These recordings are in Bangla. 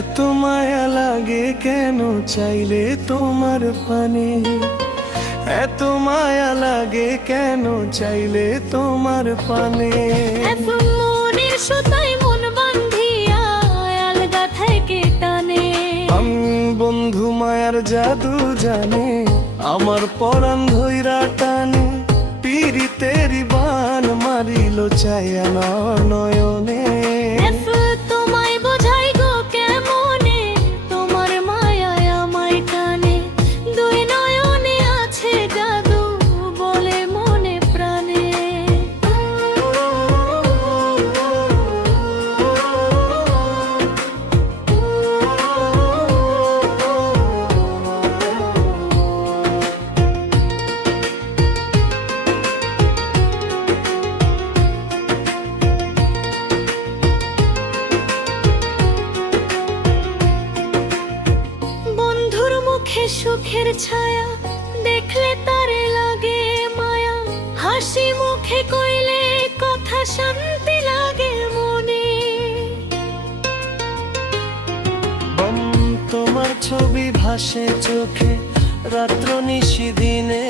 এত মায়া লাগে কেন চাইলে তোমার পানে? এত মায়া লাগে কেন চাইলে তোমার পানে? মনের সুতায় মন বান্ধিয়া আলগা থেকে টানে। আমি বন্ধু মায়ার জাদু জানে আমার পরাণ ধৈরা টানে। পিরিতেরি বান মারিল চাইয়া নয়নে। মুখে সুখের ছায়া দেখলে তারে লাগে মায়া। হাসি মুখে কইলে কথা শান্তি লাগে মনে। তোমার ছবি ভাসে চোখে, রাত্র নিশি দিনে।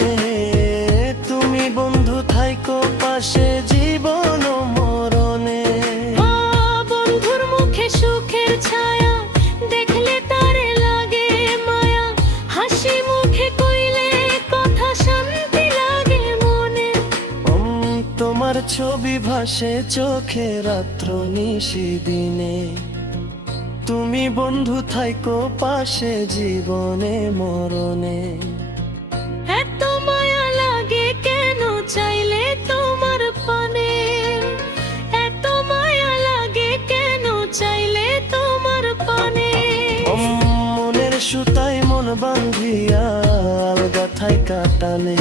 তুমি বন্ধু থাইকো ছবি ভাসে চোখে রাত্র নিশি দিনে। তুমি বন্ধু থাইকো পাশে জীবনে মরণে। এত মায়া লাগে কেন চাইলে তোমার পানে? এত মায়া লাগে কেন চাইলে তোমার পানে? মনের সুতায় মন বান্ধিয়া আলগা থাইকা টানে।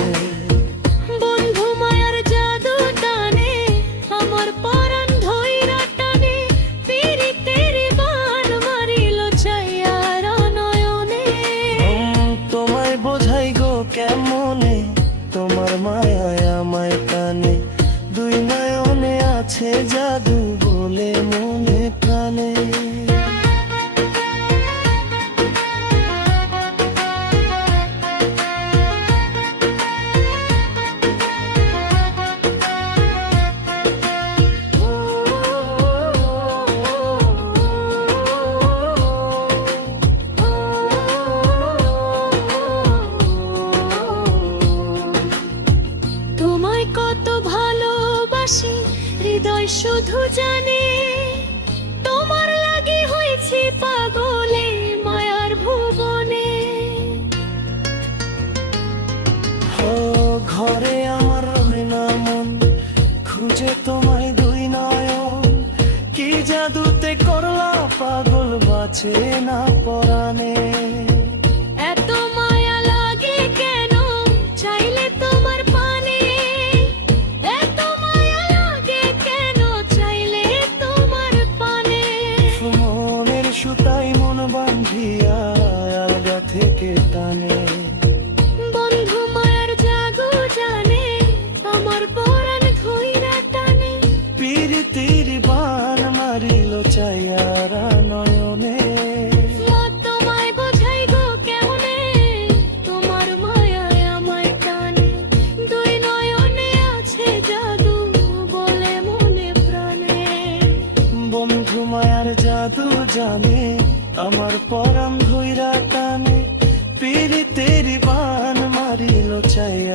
আছে জাদু বলে মনে হৃদয় শুধু জানে, তোমার লাগে হয়েছে পাগলে মায়ার ভুবনে। ও ঘরে আমার রহে না মন, খুঁজে তোমায় দুই নয়ন। কি জাদুতে করলা পাগল বাঁচে না পরাণে? জাদু জানে আমার পরম ধইরা টানে পীরিতির বান মারিল চাইয়ারা